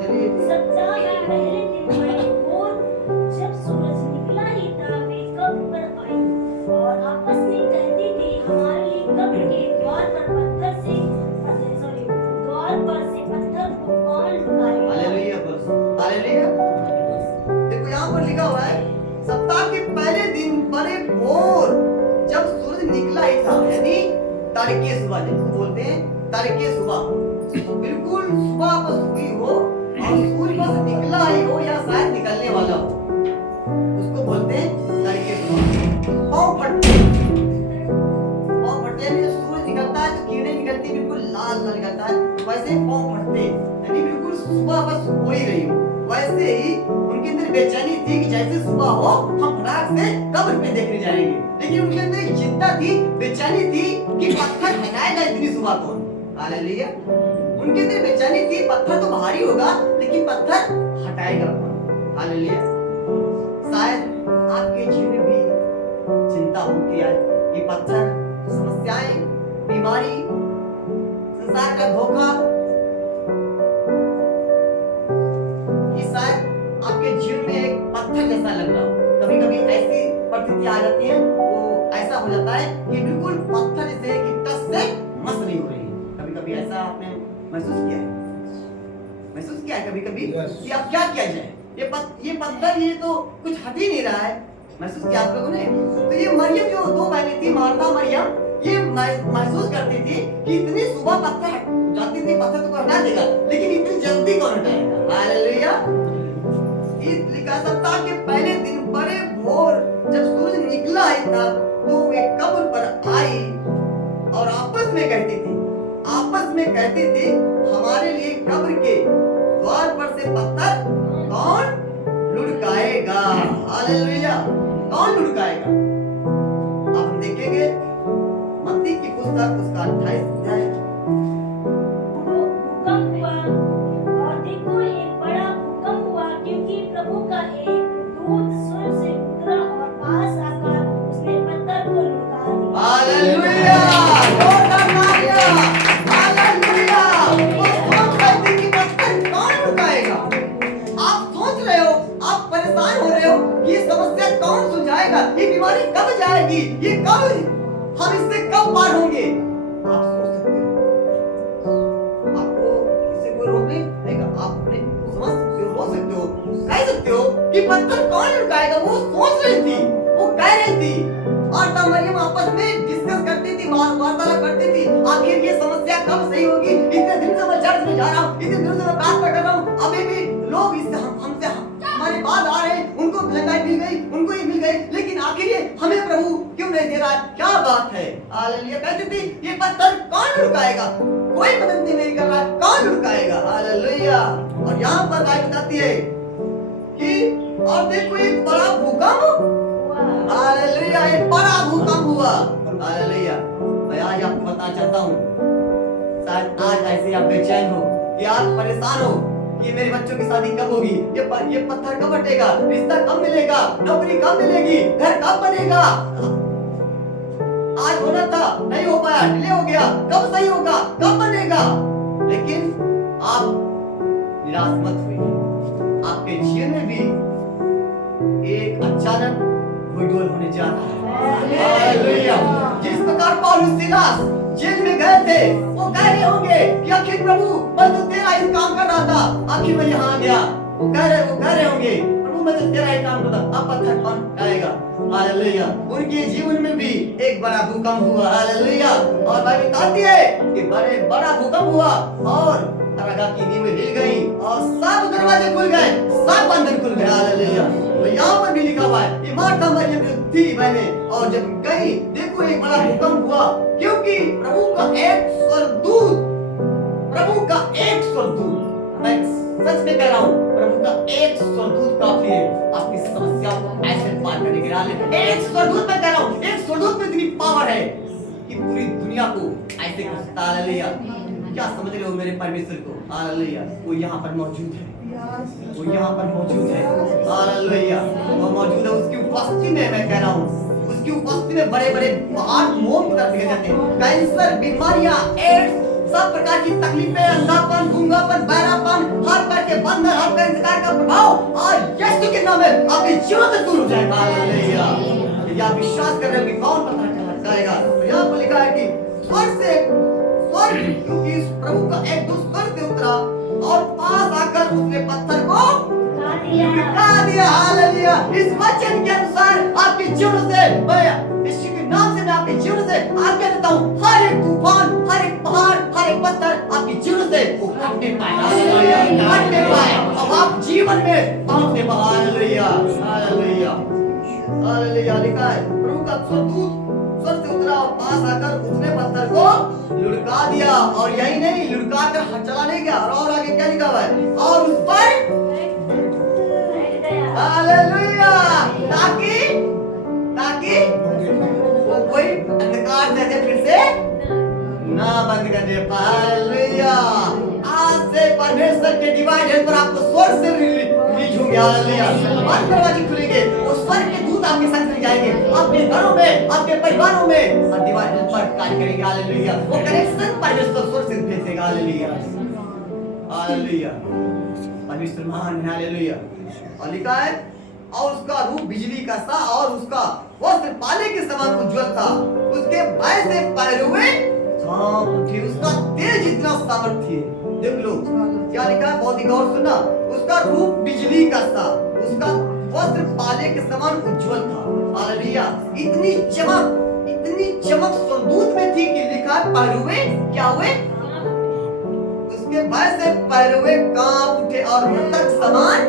सप्ताह के पहले दिन बड़ी भोर जब सूरज निकला ही था वे कब्र पर आई और आपस में कहती थी हमारे लिए कब्र के द्वार पर से पत्थर को कौन उठाएगा। हालेलुया बस हालेलुया। देखो यहाँ पर लिखा हुआ है सप्ताह के पहले दिन बड़े भोर जब सूरज निकला ही था, यानी तड़के सुबह, जिसको बोलते हैं तड़के सुबह, बिल्कुल सुबह बस हुई हो और सूरज बस निकला ही हो या शायद निकलने वाला हो, उसको बोलते हैं तड़के सुबह। पाँव फटते यानी जब सूरज निकलता है तो किरणें निकलती बिल्कुल लाल लाल निकलता है, वैसे पाँव फटते यानी बिल्कुल सुबह बस हो ही गई हो। वैसे ही उनके अंदर बेचैनी थी कि जैसे सुबह हो हम फटाक से कब्र पे देखने जाएंगे, लेकिन उनके अंदर एक चिंता थी, बेचैनी थी कि पत्थर हटाएगा इतनी सुबह कौन। हालेलुया। उनके अंदर बेचैनी थी, पत्थर तो भारी होगा लेकिन पत्थर हटाएगा कौन। हालेलुया। शायद आपके जीवन में भी चिंता होगी यार, ये पत्थर, समस्याएं, बीमारी, संसार का धोखा, ये शायद आपके जीवन में एक पत्थर जैसा लग रहा हो। कभी कभी ऐसी परिस्थिति आ जाती है, वो ऐसा हो जाता है कि बिल्कुल पत्थर जैसे कि टस से मस नहीं हो रही है। कभी कभी ऐसा आपने महसूस किया है? महसूस किया है कभी कभी कि अब क्या किया जाए, ये पत्थर ये तो कुछ हट ही नहीं रहा है। महसूस किया आप लोगों ने? तो ये मरियम जो दो बहनें थी, मार्था मरियम, ये महसूस करती थी कि इतनी सुबह पत्थर जाती थी, पत्थर तो हटा देगा, लेकिन इतनी जल्दी कौन हटाएगा। हालेलुया। लिखा सप्ताह के पहले दिन बड़े भोर जब सूरज निकला ही था तो वे कब्र पर आई और आपस में कहती थी हमारे लिए कब्र के द्वार पर से पत्थर कौन लुढ़काएगा। हालेलुया। कौन लुढ़काएगा? अब हम देखेंगे मत्ती की पुस्तक उसका 28 अध्याय। भूकंप हुआ और देखो एक बड़ा भूकंप हुआ, क्योंकि प्रभु का एक दूत स्वर्ग से उतरा और पास आकर उसने पत्थर को लुढ़का दिया। हालेलुया। हालेलुया। वो सोच रहे थे कि पत्थर कौन लुढ़काएगा। आप सोच रहे हो, आप परेशान हो रहे हो कि ये समस्या कौन सुलझाएगा, ये बीमारी कब जाएगी, ये कब हम इससे कब पार होंगे। आप सोच सकते हो, आपको इससे कोई रोक नहीं देगा, आप अपने समझ सकते हो, बोल सकते हो, कह सकते हो कि पत्थर कौन लुढ़काएगा। वो सोच रही थी, वो कह रही थी, और तब मरियम आपस में डिस्कस करती थी, वार्तालाप करती थी, आखिर ये समस्या कब सही होगी। इतने दिन से मैं चर्च में जा रहा हूँ, इतने दिनों से मैं प्रार्थना कर रहा हूँ, अभी भी लोग इससे हमसे हमारे बाद आ रहे हैं, उनको महंगाई मिल गई, उनको ये मिल गई, लेकिन आखिर ये हमें प्रभु क्यों नहीं दे रहा है, क्या बात है। हालेलुया। कहती थी ये पत्थर कौन लुढ़काएगा, कोई मदद नहीं कर रहा है, कौन लुढ़काएगा। हालेलुया। और यहाँ पर बाइबल बताती है कि और देखो एक बड़ा भूकंप, हालेलुया, एक बड़ा भूकंप हुआ। हालेलुया। मैं आज आपको बताना चाहता हूँ, शायद आज ऐसे आप बेचैन हो कि आप परेशान हो कि मेरे बच्चों की शादी कब होगी, ये पत्थर कब हटेगा, रिश्ता कब मिलेगा, नौकरी कब मिलेगी, घर कब बनेगा। आज होना था, नहीं हो पाया, डिले हो गया, कब सही होगा, कब बनेगा। लेकिन आप निराश मत होइए, आपके जीवन में भी एक अचानक विडोल होने जा रहा है। हालेलुया। जिस प्रकार पौलुस सिलास जेल में गए थे, वो कह रहे होंगे कि आखिर प्रभु मैं तो तेरा ही काम कर रहा था, आखिर मैं यहाँ आ गया। वो कह रहे होंगे प्रभु मैं तो तेरा ही काम कर रहा था, अब पत्थर कौन उठाएगा। हालेलुया। उनके जीवन में भी एक बड़ा भूकंप हुआ। हालेलुया। और बाइबल बताती है कि बड़ा भूकंप हुआ और अरागा की नींवें हिल गई और सब दरवाजे खुल गए, सब बंधन खुल गए। हालेलुया। तो यहाँ पर भी लिखा हुआ है कि मार्था मरियम थी मैंने, और जब गई देखो एक बड़ा भूकंप हुआ, क्योंकि प्रभु का एक स्वर्गदूत, मैं सच में कह रहा हूँ, प्रभु का एक स्वर्गदूत काफी है आपकी समस्याओं को ऐसे पार करने के लिए। एक स्वर्गदूत मैं कह रहा हूँ, एक स्वर्गदूत में इतनी पावर है कि पूरी दुनिया को ऐसे कर सकता है। हालेलुया। क्या समझ रहे हो मेरे परमेश्वर को। हालेलुया। वो यहाँ पर मौजूद है, वो यहाँ पर मौजूद है। हालेलुया। वो मौजूद है, उसकी उपस्थिति में मैं कह रहा हूँ, उसकी उपस्थिति में बड़े बड़े पहाड़ मोम कर दिए जाते हैं। कैंसर, बीमारियां, एड्स, सब प्रकार की तकलीफें, अंधापन, गूंगापन, बहरापन, हर प्रकार के बंधन, आपका अंधकार का प्रभाव आज यीशु के नाम में आपके जीवन से दूर हो जाएगा। हालेलुया। यदि आप विश्वास कर रहे हो कि कौन पत्थर हटाएगा, तो यहाँ पर लिखा है कि स्वर्ग, क्योंकि इस प्रभु का एक दूत स्वर्ग से उतरा और पास आकर उसने पत्थर को लुढ़का दिया। हालेलुया। इस वचन के अनुसार आपके जीवन से, मैं यीशु के नाम से मैं आपके जीवन से आज्ञा देता हूँ, हर एक तूफान, हर एक पहाड़, हर एक पत्थर आपके जीवन से वो हटने पाए। हालेलुया, हटने पाए। अब आप जीवन में पहुंचने पाए। Hallelujah, hallelujah, hallelujah. लिखा है प्रभु का स्वर्गदूत स्वर्ग से उतरा और पास आकर उसने पत्थर को लुढ़का दिया। और यही नहीं, लुढ़का कर चला नहीं गया, और आगे क्या लिखा हुआ है, और उस पर हालेलुया, ताकि वो कोई अंधकार जैसे फिर से ना बंद कर दे। हालेलुया। आज से परमेश्वर के डिवाइडर पर आपको स्वर्ग से रिलीज होंगे। हालेलुया। बंद दरवाजे खुलेंगे, वो स्वर्ग के दूत आपके साथ चले जाएंगे, आपके घरों में, आपके परिवारों में, और डिवाइडर पर कार्य करेंगे। हालेलुया। वो कनेक्शन परमेश्वर स्वर्ग से भेज देगा। Hallelujah, hallelujah. परमेश्वर महान है। हालेलुया। और लिखा है, और उसका रूप बिजली का सा और उसका वस्त्र पाले के समान उज्जवल था, उसके भय से पैरुए कांप उठे, उसका तेज इतना सामर्थ्य। देख लो क्या लिखा है, बहुत ही गौर सुनना। उसका रूप बिजली का सा, उसका वस्त्र पाले के समान उज्जवल था। हालेलुया। इतनी चमक स्वर्गदूत में थी कि लिखा है पैरुए क्या हुए, उसके भय से पैरुए कांप उठे और मृतक समान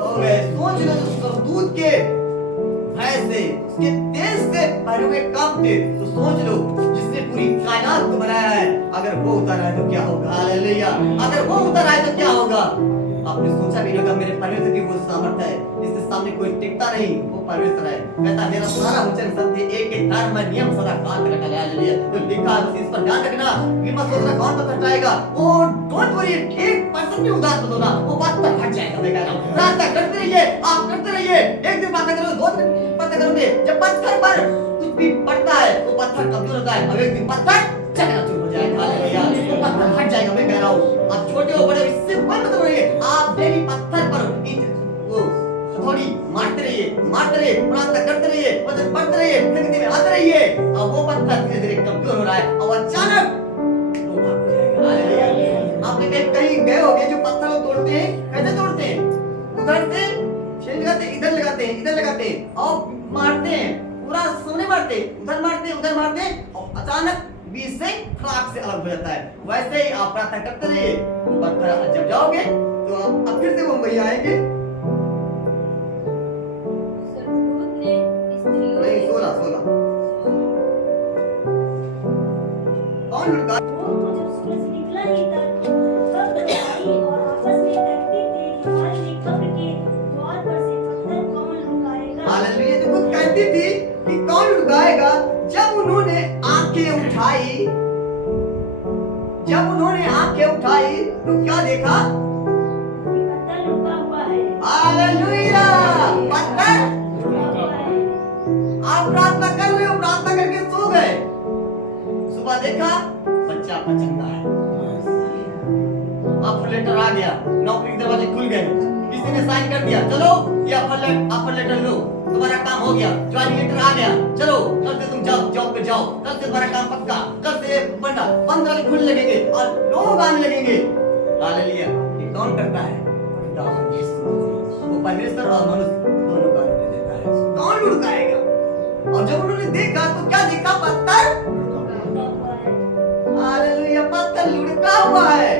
हो गए। सोच लो, स्वर्गदूत के भय से, उसके तेज से पैरुए कांपते, तो सोच लो जिसने पूरी कायनात को बनाया है, अगर वो उतर आए तो क्या होगा। हालेलुया। अगर वो उतर आए तो क्या होगा। आपने सोचा भी होगा, मेरे परमेश्वर की वो सामर्थ्य है, इसके सामने कोई टिकता नहीं। वो परमेश्वर है, कहता मेरा सारा वचन सत्य, एक एक धर्म नियम सदा कांत रखा है। हालेलुया। तो लिखा है, इस पर ध्यान रखना, ये मत सोचना कौन पत्थर हटाएगा। वो डोंट वरी, 1% भी उदास मत होना, वो पत्थर हट जाएगा। मैं कह रहा हूं, प्रार्थना करते रहिए, आप करते रहिए। एक दिन प्रार्थना करो, 2 दिन प्रार्थना करोगे, जब पत्थर पर कुछ भी पड़ता है, वो पत्थर कमजोर होता है, अब एक दिन पत्थर चलना शुरू हो जाएगा। हालेलुया। वो पत्थर हट जाएगा। मैं कह रहा हूं, आप छोटे हो बड़े इससे कोई मतलब नहीं है। आप डेली पत्थर पर वो थोड़ी मारते रहिए, प्रार्थना करते रहिए, वचन पढ़ते रहिए, प्रगति में आते रहिए, और वो पत्थर धीरे धीरे कमजोर हो रहा है और अचानक वो भाग हो जाएगा। हालेलुया। आपने कहीं गए होंगे, जो पत्थर को तोड़ते हैं, कैसे तोड़ते हैं, उधर से छेद लगाते हैं, इधर लगाते हैं और मारते हैं, पूरा सामने मारते, उधर मारते और अचानक बीच से खराक से अलग हो जाता है। वैसे ही आप प्रार्थना करते रहिए, वो पत्थर जब जाओगे तो आप फिर से वो वही आएंगे। नहीं, 16 कौन लुढ़का, वो तो जब सूरज निकला ही था, कब आई और आपस में कहती थी कि हमारे कब्र के द्वार पर से पत्थर कौन लुढ़काएगा। हालेलुया। देखो कहती थी कि कौन लुढ़काएगा। जब उन्होंने आंखें उठाई तो क्या देखा, पत्थर लुढ़का हुआ है। हालेलुया। पत्थर, लुढ़का हुआ है। आप प्रार्थना कर रहे हो, प्रार्थना करके सो गए, सुबह देखा बच्चा आपका चंगा है, ऑफर लेटर आ गया, नौकरी के दरवाजे खुल गए, किसी ने साइन कर दिया, चलो ये ऑफर लेटर लो, तुम्हारा काम हो गया, ज्वाइनिंग लेटर आ गया, चलो कल से तुम जाओ, जॉब पे जाओ, कल से तुम्हारा काम पक्का, कल से बंदा बंद वाले खुलने लगेंगे और लोग आने लगेंगे। हालेलुया। ये कौन करता है, पिता और यीशु। वो परमेश्वर और मनुष्य दोनों का निर्णय देता है, कौन लुढ़काएगा। और जब उन्होंने देखा तो क्या देखा, पत्थर, हालेलुया, पत्थर लुढ़का हुआ है,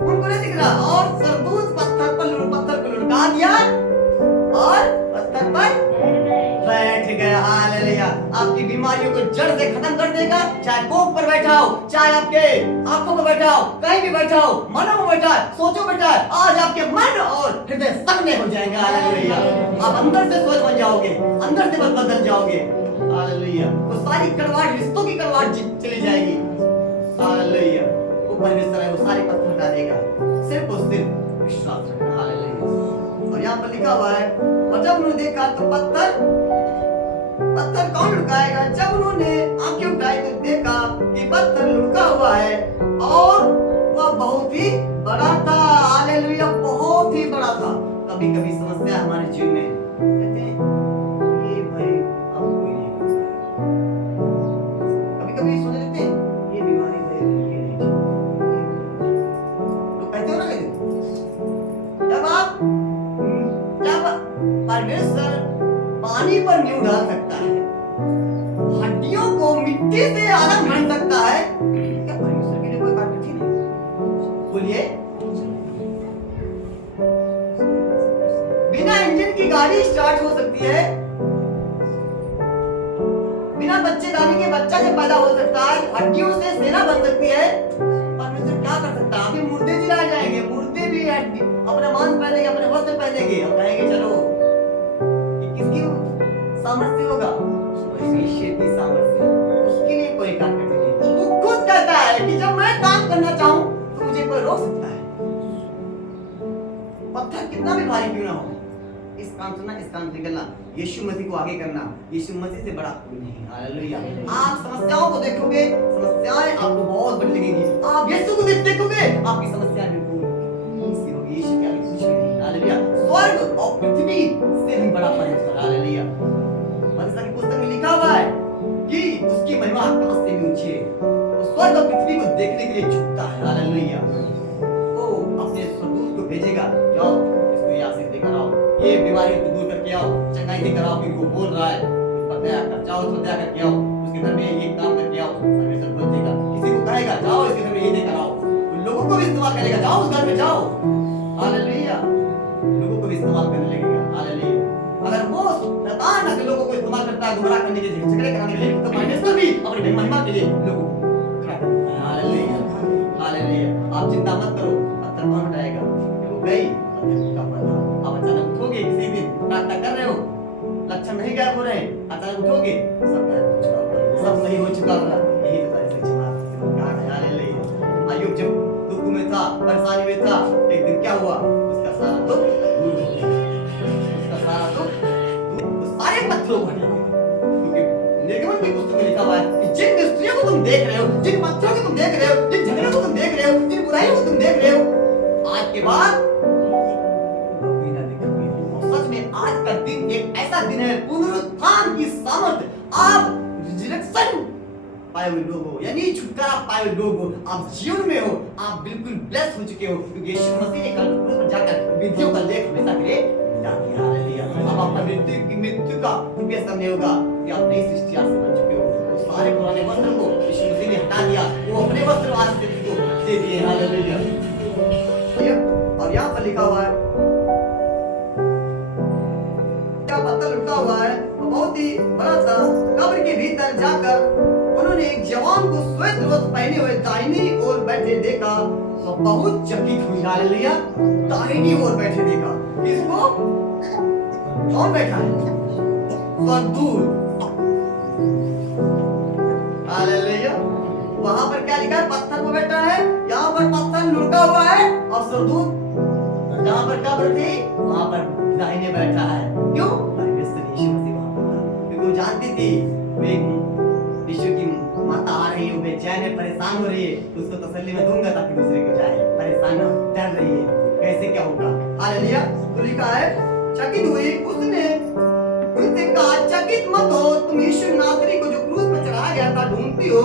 उनको नहीं दिख रहा। और सरदूत पत्थर को लुढ़का दिया और पत्थर पर बैठ गया। हालेलुया। आपकी बीमारियों को जड़ से खत्म कर देगा, चाहे कोख पर बैठा हो, चाहे आपके आंखों में बैठा हो, कहीं भी बैठा हो, मनों में बैठा है, सोचो बैठा है, आज आपके मन और हृदय सगने हो जाएंगे। हालेलुया। आप अंदर से सोच बन जाओगे, अंदर से बदल जाओगे। हालेलुया। वो सारी कड़वाहट, रिश्तों की कड़वाहट चली जाएगी। हालेलुया। वो परमेश्वर है, वो सारे पत्थर हटा देगा, सिर्फ और सिर्फ विश्वास रखना। हालेलुया। और यहाँ पर लिखा हुआ है, और जब उन्होंने देखा तो पत्थर कौन लुढ़काएगा। जब उन्होंने आंखें उठाई तो देखा कि पत्थर लुढ़का हुआ है और वह बहुत ही बड़ा था। हालेलुया। बहुत कभी कभी समस्या हमारे जीवन में कहते हैं ये भाई अब कोई नहीं कर सकता। कभी कभी सोच लेते हैं ये बीमारी भाई ये नहीं ठीक। लोग कहते हो ना, कहते हो जब परमेश्वर पानी पर नींव डाल सकता है, हड्डियों को मिट्टी से अलग बन सकता है, क्या परमेश्वर के लिए कोई बात कठिन है? बोलिए। बिना इंजन की गाड़ी स्टार्ट हो सकती है, बिना बच्चेदानी के बच्चा से पैदा हो सकता है, हड्डियों से सेना बन सकती है। परमेश्वर क्या कर सकता है? अभी मुर्दे जिलाए जाएंगे, मुर्दे भी अपना मांस पहनेंगे, अपने वस्त्र पहनेंगे और कहेंगे चलो। ये किसकी सामर्थ्य होगा? ईश्वर की सामर्थ्य। उसके लिए कोई काम करने नहीं। वो खुद कहता है कि जब मैं काम करना चाहूं तो मुझे कोई रोक सकता है। पत्थर कितना भी भारी क्यों ना हो, इस काम से ना, इस काम से निकलना, यीशु मसीह को आगे करना, यीशु मसीह से बड़ा कोई नहीं। हालेलुया। आप समस्याओं को देखोगे, समस्याएं आपको बहुत बड़ी लगेगी। आप यीशु को देखोगे, आपकी समस्या बिल्कुल इसी होगी। यीशु के आगे कुछ भी नहीं। हालेलुया। स्वर्ग और पृथ्वी से भी बड़ा परमेश्वर। हालेलुया। परमेश्वर की पुस्तक में लिखा हुआ है कि उसकी महिमा आकाश से भी ऊंची है। वो स्वर्ग और पृथ्वी को देखने के लिए झुकता है। हालेलुया। वो अपने स्वर्गदूत को भेजेगा, जाओ इसको ये आशीष देकर आओ, ये बीमारी को दूर करके आओ, चंगाई देकर आओ, क्योंकि वो बोल रहा है। उस पर दया कर, जाओ उस पर दया करके आओ, उसके घर में ये काम करके आओ। परमेश्वर बोल देगा, किसी को कहेगा जाओ इसके घर में ये देकर आओ, उन लोगों को भी इस्तेमाल करेगा, जाओ उस घर में जाओ। हालेलुया। लोगों को भी इस्तेमाल करने लगेगा। हालेलुया। अगर वो शैतान अगर लोगों को इस्तेमाल करता है गुमराह करने के लिए, झगड़े कराने के लिए, तो परमेश्वर भी अपनी महिमा के लिए लोगों को खड़ा करता है। हालेलुया। हालेलुया। आप चिंता मत करो, पत्थर कौन उठाएगा? वो गई पत्थर का पत्थर। आप अचानक उठोगे, किसी दिन प्रार्थना कर रहे हो, लक्षण नहीं गायब हो रहे, अचानक उठोगे, सब गायब हो चुका होगा, सब सही हो चुका होगा। यही तो सच्ची बात है। हालेलुया। अय्यूब जब दुख में था, परेशानी में था, एक दिन क्या हुआ? उसका सारा दुख दूर हो गया। उसका सारा दुख सारे पत्थरों को हटा दिया। क्योंकि निर्गमन की पुस्तक में लिखा हुआ है कि जिन मिस्त्रियों को तुम देख रहे हो, जिन पत्थरों को तुम देख रहे हो, जिन झगड़ों को तुम देख रहे हो, जिन बुराइयों को तुम देख रहे हो, आज के बाद कोई ना दिखेगी। और सच में आज का दिन एक ऐसा दिन है, पुनरुत्थान की सामर्थ्य। आप रिजरेक्शन पाए हुए लोग हो, यानी छुटकारा पाए हुए लोग हो, आप जीवन में हो, आप बिल्कुल ब्लेस हो चुके हो, क्योंकि यीशु मसीह ने कल क्रूस पर जाकर विधियों का लेख हमेशा के लिए मिटा दिया। हालेलुया। अब आपका मृत्यु का कृपया समय होगा कि आप नई सृष्टि आज से बन चुके हो। वो सारे पुराने वस्त्र को यीशु मसीह ने हटा दिया, वो अपने वस्त्र आज से तुमको दे दिए। हालेलुया। और यहाँ पर लिखा हुआ है, क्या पत्थर लुटा हुआ है, बहुत ही बड़ा था। कब्र के भीतर जाकर उन्होंने एक जवान को श्वेत वस्त्र पहने हुए दाहिनी ओर बैठे देखा तो बहुत चकित हुई। हालेलुया। दाहिनी ओर बैठे देखा, किसको? कौन बैठा है? स्वर्गदूत। हालेलुया। वहां पर क्या लिखा है? पत्थर पर बैठा है, यहाँ पर पत्थर लुढ़का हुआ है, और स्वर्गदूत जहाँ पर कब्र थी वहां पर दाहिने बैठा है। क्यों? परमेश्वर यीशु मसीह वहां पर था, क्योंकि वो जानती थी यीशु की माता आ रही है, बेचैन है, परेशान हो रही है, उसको तसल्ली में दूंगा ताकि दूसरे को जाए, परेशान हो, डर रही है, कैसे क्या होगा। हालेलुया। तो लिखा है, चकित हुई, उसने उनसे कहा, चकित मत हो, तुम यीशु नासरी को जो क्रूस पर चढ़ाया गया था ढूंढती हो,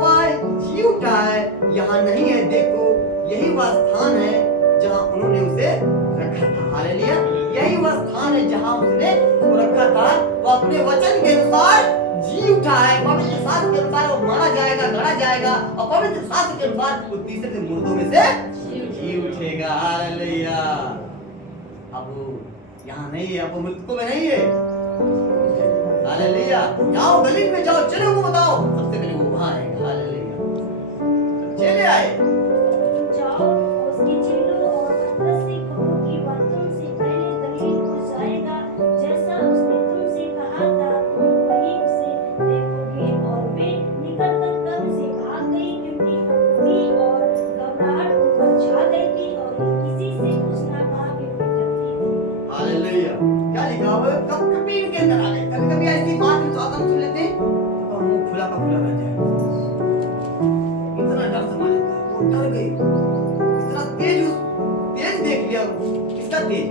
वह जी उठा है, यहाँ नहीं है, देखो यही वह स्थान है जहाँ उन्होंने उसे रखा था। हालेलुया। यही वह स्थान है जहाँ उसने उसको रखा था। वो अपने वचन के अनुसार जी उठा है, पवित्र शास्त्र के अनुसार वो मारा जाएगा, गढ़ा जाएगा, और पवित्र शास्त्र के अनुसार वो तीसरे दिन मुर्दों में से जी उठेगा। हालेलुया। अब वो यहाँ नहीं है, अब वो मृतकों में नहीं है। हालेलुया। जाओ गलील में जाओ, चेलों को बताओ, सबसे पहले वो वहाँ आएगा। हालेलुया। चेले आए, जाओ उसके चेलों और पतरस से कहो कि वह तुमसे पहले गलील को जाएगा, जैसा उसने तुमसे कहा था, तुम वहीं उसे देखोगे। और वे निकलकर कब्र से भाग गई, क्योंकि अग्नि और घबराहट उन पर छा गई थी, और वे किसी से कुछ ना कहा, क्योंकि डरती थी। हालेलुया। क्या लिखा हुआ है? कभी इनके अंदर आ गए। कभी ऐसी बात हम साथ सुन लेते हैं तो मुंह खुला का खुला रह जाए। इतना डर समा लेता है, वो डर गई, इतना तेज देख लिया। किसका तेज?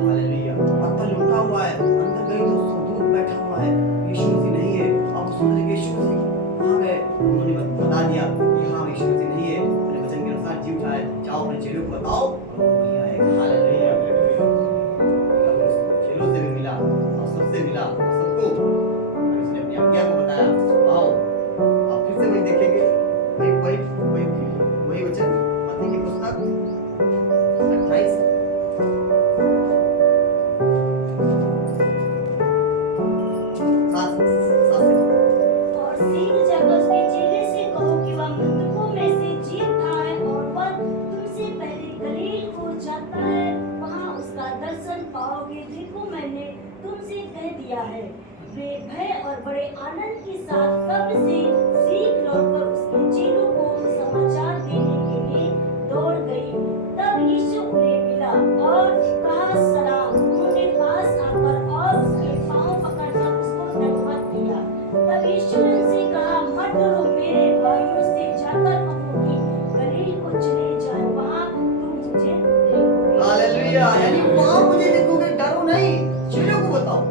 हालेलुया। पत्थर लुढ़का हुआ है, अंदर गई तो दूर बैठा हुआ है, यीशु मसीह नहीं है। अब सोच रहे कि यीशु मसीह कहाँ गए? उन्होंने बता दिया कि हाँ यीशु मसीह नहीं है, मैंने वचन के अनुसार जी उठाए, जाओ अपने चेलों को बताओ और वो वहीं आएगा। हालेलुया। चेलों से भी मिला और सबसे मिला और सबको उसने अपनी आज्ञा को बताया। आओ आप फिर से वही देखेंगे, वही वही वही वही वचन मत्ती की पुस्तक 28 और सीध जाकर उसके चेले से कहो कि वह मृतकों में से जी उठा है और वह तुमसे पहले गलील को जाता है, वहाँ उसका दर्शन पाओगे। देखो मैंने तुमसे कह दिया है। वे भय और बड़े आनंद के साथ कब से सीख लौटकर उसके चेलों को समाचार देने के लिए दौड़ गई। तब यीशु उन्हें मिला और कहा सलाम। उन्होंने पास आकर और उसके पांव पकड़कर उसको दंडवत किया। तब यीशु ने उनसे कहा, मत डरो, मेरे भाइयों से जाकर कहो कि गलील को चले जाएं, वहाँ तुम मुझे देखोगे। हालेलुया। यानी वहां मुझे देखोगे, डरो नहीं, चेलों को बताओ।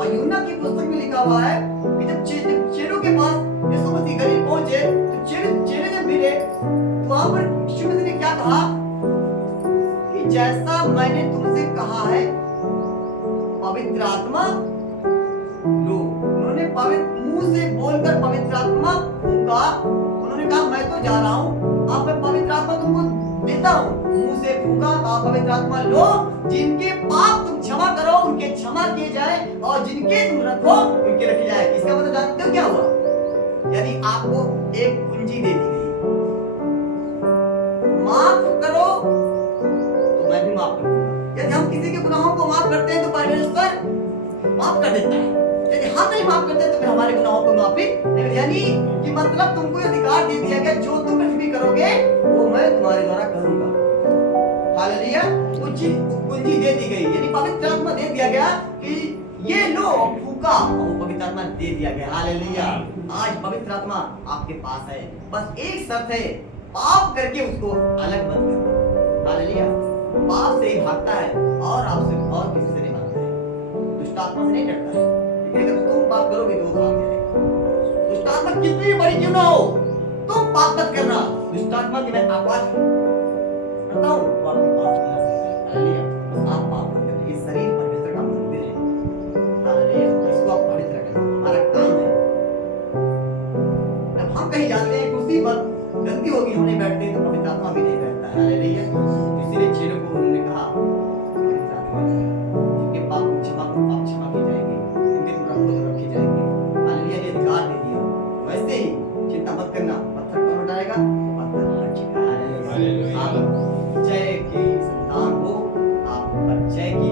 और यूहन्ना की पुस्तक में लिखा हुआ है कि जब चेलों के पास यीशु मसीह गलील पहुंचे तो चेले जब मिले तो वहां पर यीशु मसीह ने क्या कहा कि जैसा मैंने तुमसे कहा है पवित्र आत्मा लो। उन्होंने पवित्र मुंह से बोलकर पवित्र आत्मा फूंका। उन्होंने कहा मैं तो जा रहा हूँ, अब मैं पवित्र आत्मा तुमको देता हूँ। मुंह से फूंका, कहा पवित्र आत्मा लो। जिनके पाप तुम क्षमा करो उनके क्षमा किए जाए और जिनके तुम रखो उनके रखे जाए। इसका मतलब जानते हो क्या हुआ? यानी आपको एक कुंजी दे दी गई, माफ करो तो मैं भी माफ करूंगा। यदि हम किसी के गुनाहों को माफ करते हैं तो परमेश्वर माफ कर देता है, यदि हम नहीं माफ करते तो फिर हमारे गुनाहों को माफी नहीं। यानी कि मतलब तुमको अधिकार दे दिया गया, जो तुम पृथ्वी करोगे वो मैं तुम्हारे द्वारा करूंगा। हालेलुया। कुंजी दे दी गई, यानी पवित्र आत्मा दे दिया गया कि ये लो, फूका और वो पवित्र आत्मा दे दिया गया। हालेलुया। आज पवित्र आत्मा आपके पास है, बस एक शर्त है, पाप करके उसको अलग मत करना। हालेलुया। पाप से ही भागता है और आपसे और किसी से नहीं भागता है, दुष्ट आत्मा से नहीं डरता है। लेकिन अगर तुम पाप करोगे तो वो भाग जाएगा। दुष्ट आत्मा कितनी बड़ी क्यों ना हो, तुम पाप मत करना। दुष्ट आत्मा की मैं आवाज करता हूँ, वो आपके पास नहीं आ सकता। हालेलुया। बस आप पाप मत करना, ये शरीर परमेश्वर का मंदिर है। हालेलुया। इसको आप पवित्र रखना, हमारा काम है। जब हम कहीं जाते हैं कुर्सी पर गंदगी होगी, हम नहीं बैठते तो पवित्र आत्मा भी नहीं बैठता है। हालेलुया। इसीलिए चेलों को उन्होंने कहा पवित्र आत्मा जिनके पाप क्षमा की जाएगी, जिनके तुम रखो तो रखे जाएंगे। हालेलुया। ये अधिकार दे दिया। वैसे ही चिंता मत करना, पत्थर कौन हटाएगा? पत्थर हट चुका है। आप जय की संतान हो, आप पर जय की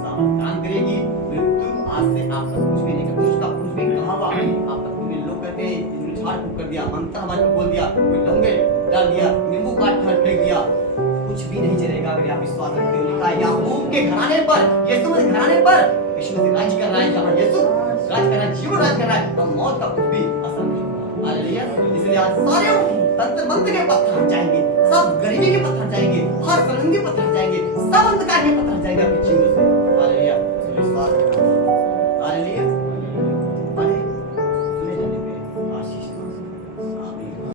सामर्थ काम करेगी। मृत्यु आज से आप सब कुछ भी नहीं कर, दुष्ट का कुछ भी कहा हुआ आप तक कोई लोग कहते हैं इन्होंने झाड़ फूक कर दिया, मंत्र हमारे को बोल दिया, कोई लौंगे डाल दिया, नींबू काट कर फेंक दिया, कुछ भी नहीं चलेगा अगर आप विश्वास रखते हो। लिखा है याकूब के घराने पर, यीशु मसीह घराने पर यीशु मसीह राज कर रहा है। जहाँ यीशु राज कर रहा है, जीवन राज कर रहा है, तो मौत का कुछ भी असर नहीं होगा। हालेलुया। इसलिए आज सारे तंत्र मंत्र के पत्थर हट जाएंगे, सब गरीबी के पत्थर जाएंगे, हर सलंगी पत्थर जाएंगे, सब अंधकार के पत्थर जाएंगे आपके जीवन से। हालेलुया।